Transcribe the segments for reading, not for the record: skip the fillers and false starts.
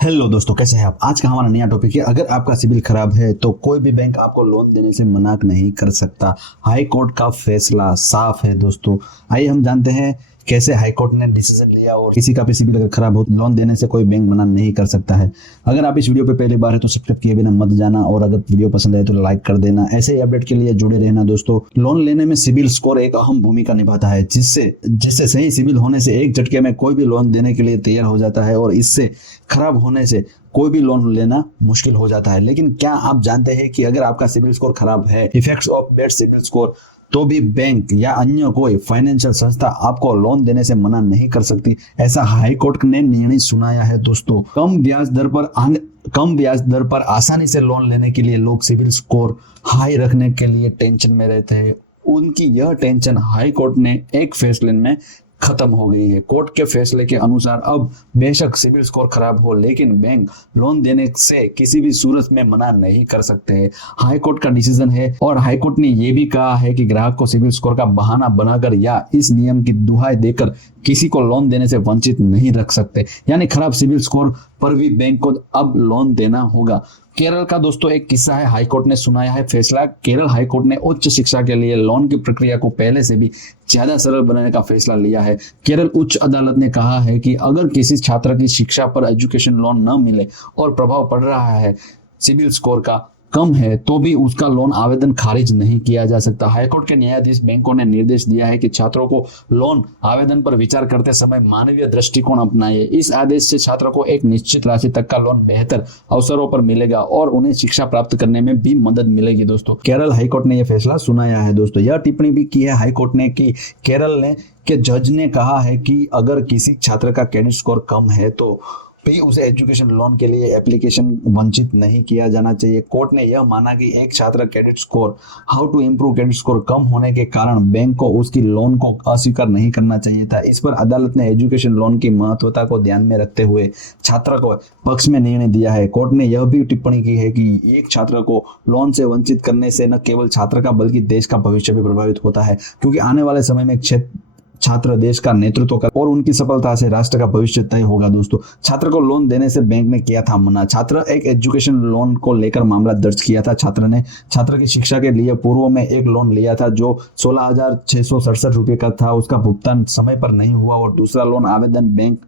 Hello दोस्तों, कैसे हैं आप। आज का हमारा नया टॉपिक है, अगर आपका सिविल खराब है तो कोई भी बैंक आपको लोन देने से मना नहीं कर सकता। हाई कोर्ट का फैसला साफ है दोस्तों। आइए हम जानते हैं कैसे हाई कोर्ट ने डिसीजन लिया और किसी का भी सिविल अगर खराब हो लोन देने से कोई बैंक मना नहीं कर सकता है। अगर आप इस वीडियो पे पहली बार है तो सब्सक्राइब किए बिना मत जाना, और अगर वीडियो पसंद आए तो लाइक कर देना। ऐसे ही अपडेट के लिए जुड़े रहना दोस्तों। लोन लेने में सिविल स्कोर एक अहम भूमिका निभाता है, जिससे जिससे सही सिविल होने से एक झटके में कोई भी लोन देने के लिए तैयार हो जाता है, और इससे खराब होने से कोई भी लोन लेना मुश्किल हो जाता है। लेकिन क्या आप जानते हैं कि अगर आपका सिविल स्कोर खराब है, effects of bad CIBIL score, तो भी बैंक या अन्य कोई फाइनेंशियल संस्था आपको लोन देने से मना नहीं कर सकती। ऐसा हाई कोर्ट ने निर्णय सुनाया है दोस्तों। कम ब्याज दर पर आसानी से लोन लेने के लिए लोग सिविल स्कोर हाई रखने के लिए टेंशन में रहते हैं। उनकी यह टेंशन हाई कोर्ट ने एक फैसले में खत्म हो गई है। कोर्ट के फैसले के अनुसार अब बेशक सिविल स्कोर खराब हो, लेकिन बैंक लोन देने से किसी भी सूरत में मना नहीं कर सकते हैं। हाई कोर्ट का डिसीजन है, और हाई कोर्ट ने यह भी कहा है कि ग्राहक को सिविल स्कोर का बहाना बनाकर या इस नियम की दुहाई देकर किसी को लोन देने से वंचित नहीं रख सकते। यानी खराब सिविल स्कोर पर भी बैंक को अब लोन देना होगा। केरल का दोस्तों एक किस्सा है, हाई कोर्ट ने सुनाया है फैसला। केरल हाई कोर्ट ने उच्च शिक्षा के लिए लोन की प्रक्रिया को पहले से भी ज्यादा सरल बनाने का फैसला लिया है। केरल उच्च अदालत ने कहा है कि अगर किसी छात्र की शिक्षा पर एजुकेशन लोन न मिले और प्रभाव पड़ रहा है, सिविल स्कोर का कम है, तो भी उसका लोन आवेदन खारिज नहीं किया जा सकता। हाईकोर्ट के न्यायाधीश बैंकों ने निर्देश दिया है कि छात्रों को लोन आवेदन पर विचार करते समय मानवीय दृष्टिकोण अपनाए। इस आदेश से छात्रों को एक निश्चित राशि तक का लोन बेहतर अवसरों पर मिलेगा और उन्हें शिक्षा प्राप्त करने में भी मदद मिलेगी दोस्तों। केरल हाईकोर्ट ने यह फैसला सुनाया है दोस्तों। यह टिप्पणी भी की है हाईकोर्ट ने कि केरल ने के जज ने कहा है कि अगर किसी छात्र का क्रेडिट स्कोर कम है तो भी उसे एजुकेशन लोन के लिए एप्लीकेशन वंचित नहीं किया जाना चाहिए। कोर्ट ने यह माना कि एक छात्र credit score how to improve credit score कम होने के कारण बैंक को उसकी लोन को अस्वीकार नहीं करना चाहिए था। इस पर अदालत ने एजुकेशन लोन की महत्वता को ध्यान में रखते हुए छात्र को पक्ष में निर्णय दिया है। कोर्ट ने यह भी टिप्पणी की है कि एक छात्र को लोन से वंचित करने से न केवल छात्र का बल्कि देश का भविष्य भी प्रभावित होता है, क्योंकि आने वाले समय में छात्र देश का नेतृत्व कर और उनकी सफलता से राष्ट्र का भविष्य तय होगा दोस्तों। छात्र को लोन देने से बैंक ने किया था मना। छात्र एक एजुकेशन लोन को लेकर मामला दर्ज किया था। छात्र ने छात्र की शिक्षा के लिए पूर्व में एक लोन लिया था जो 16,667 रुपए का था। उसका भुगतान समय पर नहीं हुआ और दूसरा लोन आवेदन बैंक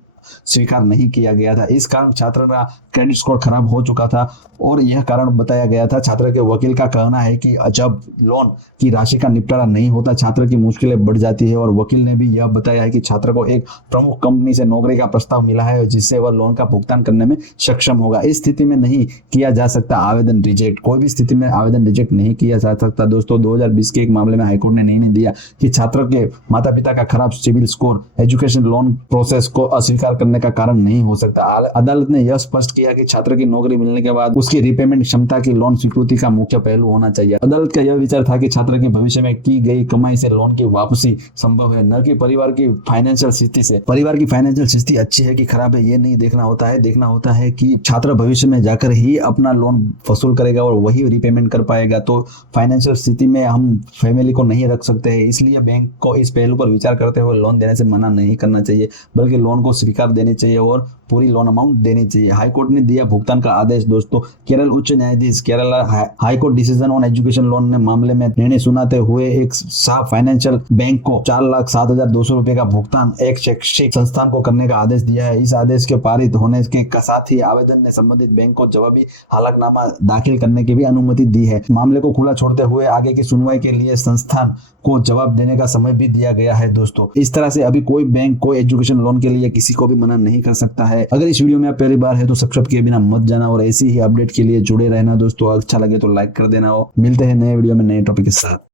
स्वीकार नहीं किया गया था। इस कारण छात्र का क्रेडिट स्कोर खराब हो चुका था और यह कारण बताया गया था। छात्र के वकील का कहना है कि जब लोन की राशि का निपटारा नहीं होता, छात्र की मुश्किलें बढ़ जाती है। और वकील ने भी यह बताया है कि छात्र को एक प्रमुख कंपनी से नौकरी का प्रस्ताव मिला है जिससे वह लोन का भुगतान करने में सक्षम होगा। इस स्थिति में नहीं किया जा सकता आवेदन रिजेक्ट। कोई भी स्थिति में आवेदन रिजेक्ट नहीं किया जा सकता दोस्तों। 2020 के एक मामले में हाईकोर्ट ने निर्णय दिया कि छात्र के माता पिता का खराब CIBIL score education loan process को अस्वीकार करने का कारण नहीं हो सकता। अदालत ने यह स्पष्ट किया कि छात्र की नौकरी मिलने के बाद उसकी रिपेमेंट क्षमता की लोन स्वीकृति का मुख्य पहलू होना चाहिए। अदालत का यह विचार था कि छात्र के भविष्य में की गई कमाई से लोन की वापसी संभव है, न कि परिवार की फाइनेंशियल स्थिति से। परिवार की फाइनेंशियल स्थिति अच्छी है कि खराब है, ये नहीं देखना होता है। देखना होता है कि छात्र भविष्य में जाकर ही अपना लोन वसूल करेगा और वही रिपेमेंट कर पाएगा। तो फाइनेंशियल स्थिति में हम फैमिली को नहीं रख सकते हैं, इसलिए बैंक को इस पहलू पर विचार करते हुए लोन देने से मना नहीं करना चाहिए, बल्कि लोन को स्वीकार देनी चाहिए और पूरी लोन अमाउंट देनी चाहिए। हाईकोर्ट ने दिया भुगतान का आदेश दोस्तों। केरल उच्च न्यायाधीश Kerala high court decision on education loan ने मामले में निर्णय सुनाते हुए एक साफ फाइनेंशियल बैंक को 4,07,200 रुपए का भुगतान एक शैक्षिक संस्थान को करने का आदेश दिया है। इस आदेश के पारित होने के साथ ही आवेदन ने संबंधित बैंक को जवाबी हलफनामा दाखिल करने की भी अनुमति दी है। मामले को खुला छोड़ते हुए आगे की सुनवाई के लिए संस्थान को जवाब देने का समय भी दिया गया है दोस्तों। इस तरह से अभी कोई बैंक कोई एजुकेशन लोन के लिए किसी को भी मना नहीं कर सकता है। अगर इस वीडियो में आप पहली बार है तो सब्सक्राइब किए बिना मत जाना और ऐसी ही अपडेट के लिए जुड़े रहना दोस्तों। अच्छा लगे तो लाइक कर देना। मिलते हैं नए वीडियो में नए टॉपिक के साथ।